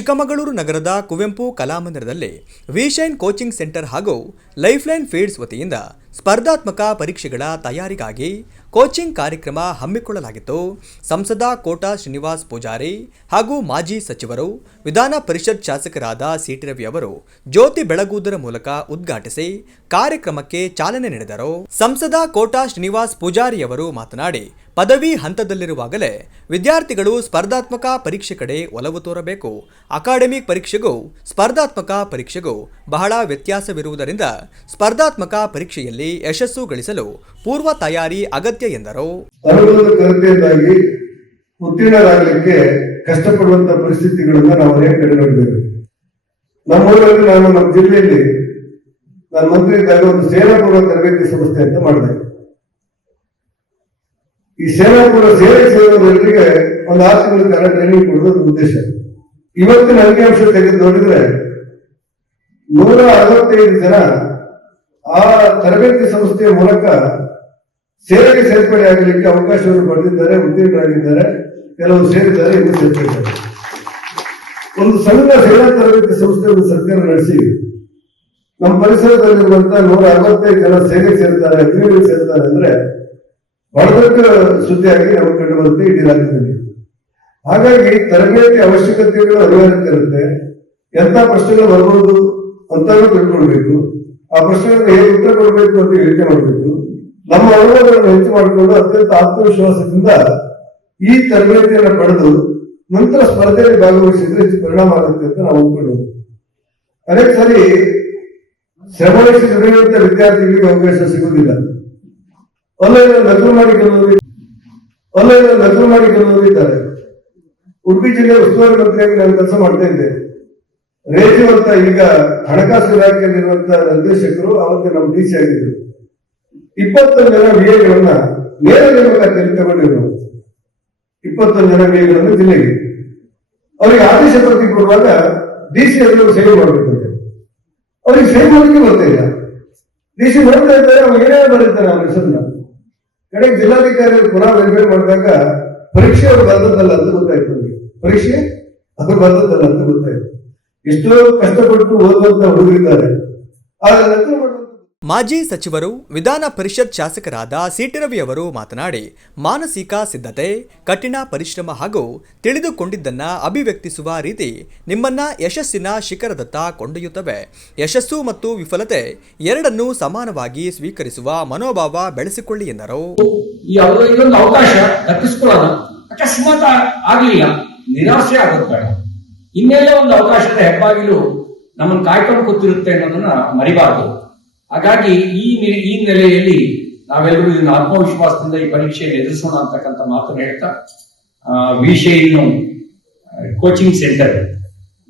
ಚಿಕ್ಕಮಗಳೂರು ನಗರದ Kuvempu ಕಲಾಮಂದಿರದಲ್ಲಿ ವಿಶೈನ್ coaching centre ಹಾಗೂ Lifeline feeds ವತಿಯಿಂದ ಸ್ಪರ್ಧಾತ್ಮಕ ಪರೀಕ್ಷೆಗಳ ತಯಾರಿಗಾಗಿ ಕೋಚಿಂಗ್ ಕಾರ್ಯಕ್ರಮ ಹಮ್ಮಿಕೊಳ್ಳಲಾಗಿತ್ತು. ಸಂಸದ ಕೋಟಾ ಶ್ರೀನಿವಾಸ್ ಪೂಜಾರಿ ಹಾಗೂ ಮಾಜಿ ಸಚಿವರು ವಿಧಾನ ಪರಿಷತ್ ಶಾಸಕರಾದ ಸಿಟಿ ರವಿ ಅವರು ಜ್ಯೋತಿ ಬೆಳಗುವುದರ ಮೂಲಕ ಉದ್ಘಾಟಿಸಿ ಕಾರ್ಯಕ್ರಮಕ್ಕೆ ಚಾಲನೆ ನೀಡಿದರು. ಸಂಸದ ಕೋಟಾ ಶ್ರೀನಿವಾಸ್ ಪೂಜಾರಿಯವರು ಮಾತನಾಡಿ, ಪದವಿ ಹಂತದಲ್ಲಿರುವಾಗಲೇ ವಿದ್ಯಾರ್ಥಿಗಳು ಸ್ಪರ್ಧಾತ್ಮಕ ಪರೀಕ್ಷೆ ಕಡೆ ಒಲವು ತೋರಬೇಕು. ಅಕಾಡೆಮಿಕ್ ಪರೀಕ್ಷೆಗೂ ಸ್ಪರ್ಧಾತ್ಮಕ ಪರೀಕ್ಷೆಗೂ ಬಹಳ ವ್ಯತ್ಯಾಸವಿರುವುದರಿಂದ ಸ್ಪರ್ಧಾತ್ಮಕ ಪರೀಕ್ಷೆಯಲ್ಲಿ ಯಶಸ್ಸು ಗಳಿಸಲು ಪೂರ್ವ ತಯಾರಿ ಅಗತ್ಯ ಎಂದರು. ಅನುಭವದ ಕೊರತೆಯಿಂದಾಗಿ ಉತ್ತೀರ್ಣರಾಗಲಿಕ್ಕೆ ಕಷ್ಟಪಡುವಂತಹ ಪರಿಸ್ಥಿತಿಗಳನ್ನ ನಾವು ಅನೇಕ ಕಡೆ ನೋಡಿದ್ದೇವೆ. ನಮ್ಮೂರಲ್ಲಿ ನಮ್ಮ ಜಿಲ್ಲೆಯಲ್ಲಿ ನಾನು ಮಂತ್ರಿ ಇದ್ದಾಗ ಒಂದು ಸೇನಾಪೂರ್ವ ತರಬೇತಿ ಸಂಸ್ಥೆ ಅಂತ ಮಾಡಿದೆ. ಈ ಸೇನಾಪುರ ಸೇವೆ ಸೇರೋದರಿಗೆ ಒಂದು 6 ತಿಂಗಳ ಕಾಲ ಟ್ರೈನಿಂಗ್ ಕೊಡೋದು ಉದ್ದೇಶ. ಇವತ್ತಿನ ಅಂಕಿಅಂಶ ತೆಗೆದು ನೋಡಿದ್ರೆ 165 ಜನ ಆ ತರಬೇತಿ ಸಂಸ್ಥೆಯ ಮೂಲಕ ಸೇವೆಗೆ ಸೇರ್ಪಡೆ ಆಗಲಿಕ್ಕೆ ಅವಕಾಶವನ್ನು ಪಡೆದಿದ್ದಾರೆ, ಉತ್ತೀರ್ಣರಾಗಿದ್ದಾರೆ, ಕೆಲವರು ಸೇರಿದ್ದಾರೆ, ಇನ್ನೂ ಸೇರ್ಪಡಿದ್ದಾರೆ. ಒಂದು ಸಣ್ಣ ಸೇನಾ ತರಬೇತಿ ಸಂಸ್ಥೆ ಒಂದು ಸರ್ಕಾರ ನಡೆಸಿ ನಮ್ಮ ಪರಿಸರದಲ್ಲಿರುವಂತಹ 165 ಜನ ಸೇವೆಗೆ ಸೇರ್ತಾರೆ, ಅಗ್ನಿಗಳಿಗೆ ಸೇರ್ತಾರೆ ಅಂದ್ರೆ ಬಹಳ ದೊಡ್ಡ ಸುದ್ದಿಯಾಗಿ ನಮಗೆ ಕಂಡು ಬರುತ್ತೆ ಇಡೀ ರಾಜ್ಯದಲ್ಲಿ. ಹಾಗಾಗಿ ತರಬೇತಿ ಅವಶ್ಯಕತೆಗಳು ಅನಿವಾರ್ಯತೆ ಇರುತ್ತೆ. ಎಂತ ಪ್ರಶ್ನೆಗಳು ಬರ್ಬೋದು ಅಂತ ತಿಳ್ಕೊಳ್ಬೇಕು. ಆ ಪ್ರಶ್ನೆಗಳನ್ನು ಹೇಗೆ ಉತ್ತರ ಕೊಡಬೇಕು ಅಂತ ಯೋಚನೆ ಮಾಡಬೇಕು. ನಮ್ಮ ಅನುಭವಗಳನ್ನು ಹೆಚ್ಚು ಮಾಡಿಕೊಂಡು ಅತ್ಯಂತ ಆತ್ಮವಿಶ್ವಾಸದಿಂದ ಈ ತರಬೇತಿಯನ್ನು ಪಡೆದು ನಂತರ ಸ್ಪರ್ಧೆಯಲ್ಲಿ ಭಾಗವಹಿಸಿದ್ರೆ ಹೆಚ್ಚು ಪರಿಣಾಮ ಆಗುತ್ತೆ ಅಂತ ನಾವು ಅಂದ್ಕೊಳ್ಳೋದು. ಅನೇಕ ಸರಿ ಶ್ರಮವಹಿಸಿ ದುಡಿಯುವಂತ ವಿದ್ಯಾರ್ಥಿಗಳಿಗೆ ಅವಕಾಶ ಸಿಗುವುದಿಲ್ಲ. ಆನ್ಲೈನ್ ನಕಲು ಮಾಡಿ ಕೆಲವರಿದ್ದಾರೆ. ಉಡುಪಿ ಜಿಲ್ಲೆ ಉಸ್ತುವಾರಿ ಮಂತ್ರಿಯಾಗಿ ನಾನು ಕೆಲಸ ಮಾಡ್ತಾ ಇದ್ದೆ. ರೇಜು ಅಂತ ಈಗ ಹಣಕಾಸು ಇಲಾಖೆಯಲ್ಲಿರುವಂತಹ ನಿರ್ದೇಶಕರು ಅವತ್ತು ನಮ್ಮ ಡಿಸಿ ಆಗಿದ್ರು. 21 ಜನ ವಿಎಗಳನ್ನ ನೇರ ನೇಮಕಾತಿಯಲ್ಲಿ ತಗೊಂಡಿದ್ರು. 21 ಜನ ವಿಎಗಳನ್ನು ಜಿಲ್ಲೆಗೆ ಅವರಿಗೆ ಆದೇಶ ಪ್ರತಿ ಕೊಡುವಾಗ ಡಿಸಿ ಅದನ್ನು ಸೇವ್ ಮಾಡಬೇಕಂತೆ. ಅವ್ರಿಗೆ ಸೇವ್ ಮಾಡಲಿಕ್ಕೆ ಬರ್ತಾ ಇಲ್ಲ. ಡಿಸಿ ನೋಡ್ತಾ ಇದ್ದಾರೆ, ಅವ್ರು ಏನೇ ಬರೀತಾರೆ ಅವ್ರ ಹೆಸರನ್ನ. ಕಡೆಗೆ ಜಿಲ್ಲಾಧಿಕಾರಿ ಪುನಃ ವೆರಿಫೈ ಮಾಡಿದಾಗ ಪರೀಕ್ಷೆ ಅವರು ಬರ್ದದ್ದಲ್ಲ ಅಂತ ಗೊತ್ತಾಯ್ತು. ಅವರಿಗೆ ಪರೀಕ್ಷೆ ಅವರು ಬರ್ದದ್ದಲ್ಲ ಅಂತ ಗೊತ್ತಾಯ್ತು. ಎಷ್ಟೋ ಕಷ್ಟಪಟ್ಟು ಓದುವಂತ ಹುಡುಗರಿದ್ದಾರೆ. ಮಾಜಿ ಸಚಿವರು ವಿಧಾನ ಪರಿಷತ್ ಶಾಸಕರಾದ ಸಿಟಿ ರವಿ ಅವರು ಮಾತನಾಡಿ, ಮಾನಸಿಕ ಸಿದ್ಧತೆ, ಕಠಿಣ ಪರಿಶ್ರಮ ಹಾಗೂ ತಿಳಿದುಕೊಂಡಿದ್ದನ್ನ ಅಭಿವ್ಯಕ್ತಿಸುವ ರೀತಿ ನಿಮ್ಮನ್ನ ಯಶಸ್ಸಿನ ಶಿಖರದತ್ತ ಕೊಂಡೊಯ್ಯುತ್ತವೆ. ಯಶಸ್ಸು ಮತ್ತು ವಿಫಲತೆ ಎರಡನ್ನೂ ಸಮಾನವಾಗಿ ಸ್ವೀಕರಿಸುವ ಮನೋಭಾವ ಬೆಳೆಸಿಕೊಳ್ಳಿ ಎಂದರು. ಇದೊಂದು ಅವಕಾಶ ತಪ್ಪಿಸ್ಕೊಳ್ಳೋಣ, ಅಕಸ್ಮಾತ್ ಆಗ್ಲಿಲ್ಲ ನಿರಾಶೆ ಆಗೋದು ಬೇಡ. ಇನ್ನೆಲ್ಲ ಒಂದು ಅವಕಾಶದ ಹೆಬ್ಬಾಗಿಲು ನಮ್ಮನ್ನು ಕಾಯ್ಕೊಂಡು ಕೂತಿರುತ್ತೆ ಅನ್ನೋದನ್ನ ಮರಿಬಾರದು. ಹಾಗಾಗಿ ಈ ನೆಲೆಯಲ್ಲಿ ನಾವೆಲ್ಲರೂ ಇದನ್ನ ಆತ್ಮವಿಶ್ವಾಸದಿಂದ ಈ ಪರೀಕ್ಷೆಯನ್ನು ಎದುರಿಸೋಣ ಅಂತಕ್ಕಂಥ ಮಾತನ್ನು ಹೇಳ್ತಾ, ವಿಶೈನ್ ಕೋಚಿಂಗ್ ಸೆಂಟರ್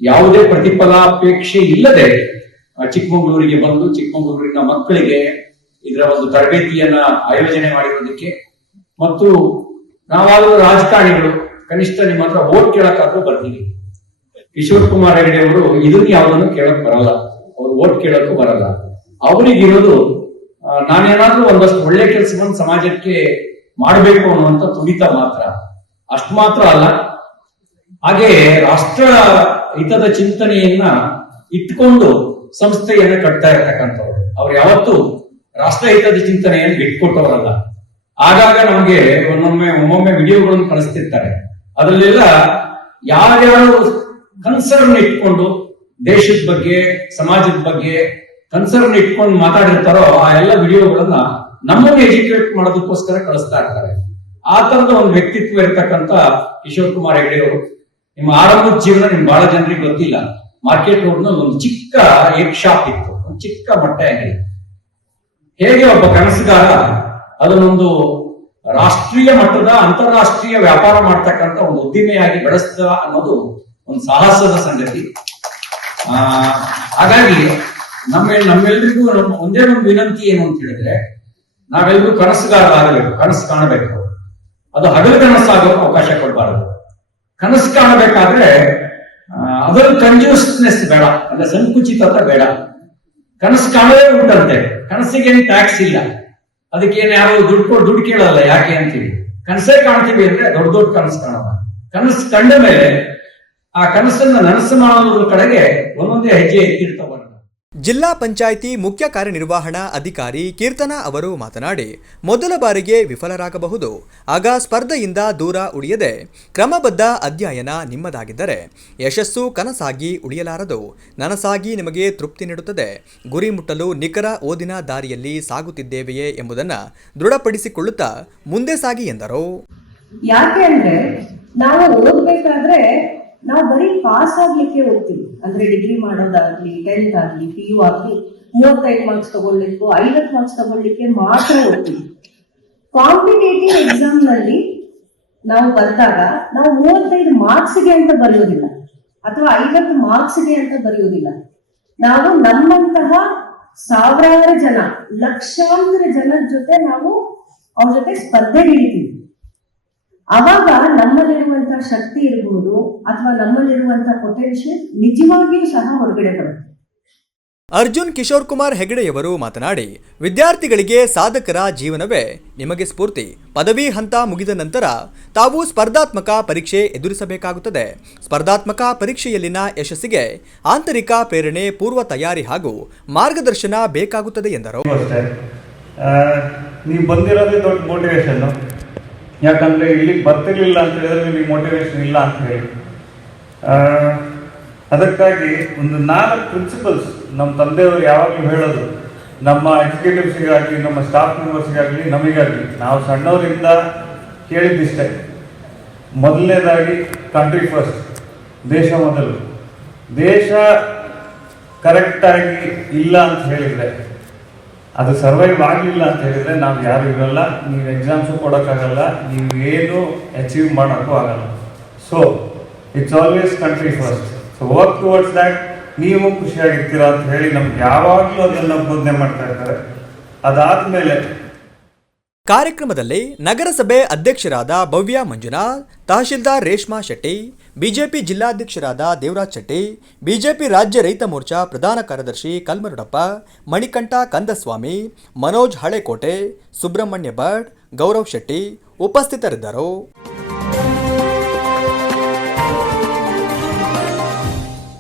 ಯಾವುದೇ ಪ್ರತಿಫಲಾಪೇಕ್ಷೆ ಇಲ್ಲದೆ ಚಿಕ್ಕಮಗಳೂರಿಗೆ ಬಂದು ಚಿಕ್ಕಮಗಳೂರಿನ ಮಕ್ಕಳಿಗೆ ಇದರ ಒಂದು ತರಬೇತಿಯನ್ನ ಆಯೋಜನೆ ಮಾಡಿರೋದಕ್ಕೆ, ಮತ್ತು ನಾವಾದರೂ ರಾಜಕಾರಣಿಗಳು ಕನಿಷ್ಠ ನಿಮ್ಮ ಹತ್ರ ವೋಟ್ ಕೇಳಕ್ಕಾದ್ರೂ ಬರ್ತೀವಿ. ಕಿಶೋರ್ ಕುಮಾರ್ ಹೆಗಡೆ ಅವರು ಇದನ್ನ ಯಾವುದನ್ನು ಕೇಳಕ್ ಬರಲ್ಲ, ಅವ್ರು ವೋಟ್ ಕೇಳಕ್ಕೂ ಬರಲ್ಲ. ಅವರಿಗಿರೋದು ನಾನೇನಾದ್ರೂ ಒಂದಷ್ಟು ಒಳ್ಳೆ ಕೆಲಸವನ್ನು ಸಮಾಜಕ್ಕೆ ಮಾಡಬೇಕು ಅನ್ನುವಂಥ ತುಡಿತ ಮಾತ್ರ. ಅಷ್ಟು ಮಾತ್ರ ಅಲ್ಲ, ಹಾಗೆ ರಾಷ್ಟ್ರ ಹಿತದ ಚಿಂತನೆಯನ್ನ ಇಟ್ಕೊಂಡು ಸಂಸ್ಥೆಯನ್ನ ಕಟ್ತಾ ಇರ್ತಕ್ಕಂಥವ್ರು. ಅವ್ರು ಯಾವತ್ತೂ ರಾಷ್ಟ್ರಹಿತದ ಚಿಂತನೆಯನ್ನು ಬಿಟ್ಕೊಟ್ಟವರಲ್ಲ. ಆಗಾಗ ನಮಗೆ ಒಮ್ಮೊಮ್ಮೆ ವಿಡಿಯೋಗಳನ್ನು ಕಳಿಸ್ತಿರ್ತಾರೆ. ಅದರಲ್ಲೆಲ್ಲ ಯಾರ್ಯಾರು ಕನ್ಸರ್ನ್ ಇಟ್ಕೊಂಡು ದೇಶದ ಬಗ್ಗೆ, ಸಮಾಜದ ಬಗ್ಗೆ ಕನ್ಸರ್ನ್ ಇಟ್ಕೊಂಡು ಮಾತಾಡಿರ್ತಾರೋ ಆ ಎಲ್ಲ ವಿಡಿಯೋಗಳನ್ನ ನಮ್ಮನ್ನು ಎಜುಕೇಟ್ ಮಾಡೋದಕ್ಕೋಸ್ಕರ ಕಳಿಸ್ತಾ ಇರ್ತಾರೆ. ಆ ತರದ ಒಂದು ವ್ಯಕ್ತಿತ್ವ ಇರತಕ್ಕಂತ ಕಿಶೋರ್ ಕುಮಾರ್ ಹೆಗಡೆ ಅವರು, ನಿಮ್ಮ ಆರಂಭದ ಜೀವನ ನಿಮ್ ಬಹಳ ಜನರಿಗೆ ಗೊತ್ತಿಲ್ಲ. ಮಾರ್ಕೆಟ್ ರೋಡ್ ನಲ್ಲಿ ಒಂದು ಚಿಕ್ಕ ಏಕ್ ಶಾಪ್ ಇತ್ತು, ಒಂದು ಚಿಕ್ಕ ಮೊಟ್ಟೆ ಅಂಗಡಿ. ಹೇಗೆ ಒಬ್ಬ ಕನಸುಗಾರ ಅದನ್ನೊಂದು ರಾಷ್ಟ್ರೀಯ ಮಟ್ಟದ ಅಂತಾರಾಷ್ಟ್ರೀಯ ವ್ಯಾಪಾರ ಮಾಡ್ತಕ್ಕಂಥ ಒಂದು ಉದ್ದಿಮೆಯಾಗಿ ಬೆಳೆಸ್ತ ಅನ್ನೋದು ಒಂದು ಸಾಹಸದ ಸಂಗತಿ. ಹಾಗಾಗಿ ನಮ್ಮೆಲ್ಲರಿಗೂ ಒಂದೇ ಒಂದು ವಿನಂತಿ ಏನು ಅಂತ ಹೇಳಿದ್ರೆ, ನಾವೆಲ್ಲರೂ ಕನಸುಗಾರರಾಗಬೇಕು, ಕನಸು ಕಾಣಬೇಕು. ಅದು ಹಗಲು ಕನಸಾಗೋಕೆ ಅವಕಾಶ ಕೊಡಬಾರದು. ಕನಸು ಕಾಣಬೇಕಾದ್ರೆ ಅದರ ಕಂಜೂಸ್ನೆಸ್ ಬೇಡ, ಅಂದ್ರೆ ಸಂಕುಚಿತತೆ ಬೇಡ. ಕನಸು ಕಾಣದೇ ಉಂಟಂತೆ, ಕನಸಿಗೇನು ಟ್ಯಾಕ್ಸ್ ಇಲ್ಲ, ಅದಕ್ಕೇನು ಯಾರು ದುಡ್ಡು ಕೇಳಲ್ಲ. ಯಾಕೆ ಅಂತೀವಿ, ಕನಸೇ ಕಾಣ್ತೀವಿ ಅಂದ್ರೆ ದೊಡ್ಡ ಕನಸು ಕಾಣೋಣ. ಕನಸು ಕಂಡ ಮೇಲೆ ಆ ಕನಸನ್ನ ನನಸು ಮಾಡೋದ್ರ ಕಡೆಗೆ ಒಂದೊಂದೇ ಹೆಜ್ಜೆ ಇಟ್ಟಿರ್ತಾವ. ಜಿಲ್ಲಾ ಪಂಚಾಯಿತಿ ಮುಖ್ಯ ಕಾರ್ಯನಿರ್ವಹಣಾ ಅಧಿಕಾರಿ ಕೀರ್ತನಾ ಅವರು ಮಾತನಾಡಿ, ಮೊದಲ ಬಾರಿಗೆ ವಿಫಲರಾಗಬಹುದು, ಆಗ ಸ್ಪರ್ಧೆಯಿಂದ ದೂರ ಉಳಿಯದೆ ಕ್ರಮಬದ್ಧ ಅಧ್ಯಯನ ನಿಮ್ಮದಾಗಿದ್ದರೆ ಯಶಸ್ಸು ಕನಸಾಗಿ ಉಳಿಯಲಾರದು, ನನಸಾಗಿ ನಿಮಗೆ ತೃಪ್ತಿ ನೀಡುತ್ತದೆ. ಗುರಿ ಮುಟ್ಟಲು ನಿಖರ ಓದಿನ ದಾರಿಯಲ್ಲಿ ಸಾಗುತ್ತಿದ್ದೇವೆಯೇ ಎಂಬುದನ್ನು ದೃಢಪಡಿಸಿಕೊಳ್ಳುತ್ತಾ ಮುಂದೆ ಸಾಗಿ ಎಂದರು. ಯಾಕೆ ಅಂದ್ರೆ ನಾವು ಓದ್ಬೇಕಾದ್ರೆ ನಾವು ಬರೀ ಪಾಸ್ ಆಗ್ಲಿಕ್ಕೆ ಓದ್ತೀವಿ. ಅಂದ್ರೆ ಡಿಗ್ರಿ ಮಾಡೋದಾಗ್ಲಿ, 10th ಆಗ್ಲಿ, PU ಆಗ್ಲಿ, 35 ಮಾರ್ಕ್ಸ್ ತಗೊಳ್ಲಿಕ್ಕೂ 50 ಮಾರ್ಕ್ಸ್ ತಗೊಳ್ಲಿಕ್ಕೆ ಮಾತ್ರ ಓದ್ತೀವಿ. ಕಾಂಪಿಟೇಟಿವ್ ಎಕ್ಸಾಮ್ ನಲ್ಲಿ ನಾವು ಬರ್ದಾಗ ನಾವು 35 ಮಾರ್ಕ್ಸ್ಗೆ ಅಂತ ಬರೆಯೋದಿಲ್ಲ, ಅಥವಾ 50 ಮಾರ್ಕ್ಸ್ಗೆ ಅಂತ ಬರೆಯೋದಿಲ್ಲ. ನಾವು ನಮ್ಮಂತಹ ಸಾವಿರಾರು ಜನ, ಲಕ್ಷಾಂತರ ಜನರ ಜೊತೆ ನಾವು ಅವ್ರ ಜೊತೆ ಸ್ಪರ್ಧೆ ಹಿಡಿತೀವಿ. ಅವಾಗ ನಮ್ಮಲ್ಲಿರುವಂತಹ ಶಕ್ತಿ ಇರಬಹುದು ಅಥವಾ ನಮ್ಮಲ್ಲಿರುವಂತಹ ಪೊಟೆನ್ಶಿಯಲ್ ನಿಜವಾಗಿಯೂ ಸಹ ಹೊರಗಡೆ ಬರುತ್ತೆ. ಅರ್ಜುನ್ ಕಿಶೋರ್ ಕುಮಾರ್ ಹೆಗಡೆಯವರು ಮಾತನಾಡಿ, ವಿದ್ಯಾರ್ಥಿಗಳಿಗೆ ಸಾಧಕರ ಜೀವನವೇ ನಿಮಗೆ ಸ್ಫೂರ್ತಿ. ಪದವಿ ಹಂತ ಮುಗಿದ ನಂತರ ತಾವು ಸ್ಪರ್ಧಾತ್ಮಕ ಪರೀಕ್ಷೆ ಎದುರಿಸಬೇಕಾಗುತ್ತದೆ. ಸ್ಪರ್ಧಾತ್ಮಕ ಪರೀಕ್ಷೆಯಲ್ಲಿನ ಯಶಸ್ಸಿಗೆ ಆಂತರಿಕ ಪ್ರೇರಣೆ, ಪೂರ್ವ ತಯಾರಿ ಹಾಗೂ ಮಾರ್ಗದರ್ಶನ ಬೇಕಾಗುತ್ತದೆ ಎಂದರು. ನೀವು ಬಂದಿರೋದೇ ದೊಡ್ಡ ಮೋಟಿವೇಶನ್. ಯಾಕಂದರೆ ಇಲ್ಲಿಗೆ ಬರ್ತಿರ್ಲಿಲ್ಲ ಅಂತ ಹೇಳಿದ್ರೆ ನಿಮಗೆ ಮೋಟಿವೇಶನ್ ಇಲ್ಲ ಅಂತ ಹೇಳಿ. ಅದಕ್ಕಾಗಿ ಒಂದು 4 ಪ್ರಿನ್ಸಿಪಲ್ಸ್ ನಮ್ಮ ತಂದೆಯವರು ಯಾವಾಗಲೂ ಹೇಳೋದು, ನಮ್ಮ ಎಕ್ಸಿಕ್ಯೂಟಿವ್ಸಿಗಾಗಲಿ, ನಮ್ಮ ಸ್ಟಾಫ್ ಮೆಂಬರ್ಸ್ಗಾಗಲಿ, ನಮಗಾಗಲಿ, ನಾವು ಸಣ್ಣವರಿಂದ ಕೇಳಿದ್ದಿಷ್ಟೇ. ಮೊದಲನೇದಾಗಿ ಕಂಟ್ರಿ ಫಸ್ಟ್, ದೇಶ ಮೊದಲು. ದೇಶ ಕರೆಕ್ಟಾಗಿ ಇಲ್ಲ ಅಂತ ಹೇಳಿದರೆ, ಅದು ಸರ್ವೈವ್ ಆಗಲಿಲ್ಲ ಅಂತ ಹೇಳಿದರೆ ನಾವು ಯಾರು ಇರಲ್ಲ, ನೀವು ಎಕ್ಸಾಮ್ಸು ಕೊಡೋಕ್ಕಾಗಲ್ಲ, ನೀವು ಏನು ಅಚೀವ್ ಮಾಡೋಕ್ಕೂ ಆಗಲ್ಲ. So it's always country first. So work towards that. ನೀವು ಖುಷಿಯಾಗಿರ್ತೀರ ಅಂತ ಹೇಳಿ ನಮ್ಗೆ ಯಾವಾಗಲೂ ಅದನ್ನು ಬೋಧನೆ ಮಾಡ್ತಾ ಇರ್ತಾರೆ. ಅದಾದಮೇಲೆ ಕಾರ್ಯಕ್ರಮದಲ್ಲಿ ನಗರಸಭೆ ಅಧ್ಯಕ್ಷರಾದ ಭವ್ಯ ಮಂಜುನಾಥ್, ತಹಶೀಲ್ದಾರ್ ರೇಷ್ಮಾ ಶೆಟ್ಟಿ, ಬಿಜೆಪಿ ಜಿಲ್ಲಾಧ್ಯಕ್ಷರಾದ ದೇವರಾಜ್ ಶೆಟ್ಟಿ, ಬಿಜೆಪಿ ರಾಜ್ಯ ರೈತ ಮೋರ್ಚಾ ಪ್ರಧಾನ ಕಾರ್ಯದರ್ಶಿ ಕಲ್ಮರುಡಪ್ಪ, ಮಣಿಕಂಠ ಕಂದಸ್ವಾಮಿ, ಮನೋಜ್ ಹಳೆಕೋಟೆ, ಸುಬ್ರಹ್ಮಣ್ಯ ಭಟ್, ಗೌರವ್ ಶೆಟ್ಟಿ ಉಪಸ್ಥಿತರಿದ್ದರು.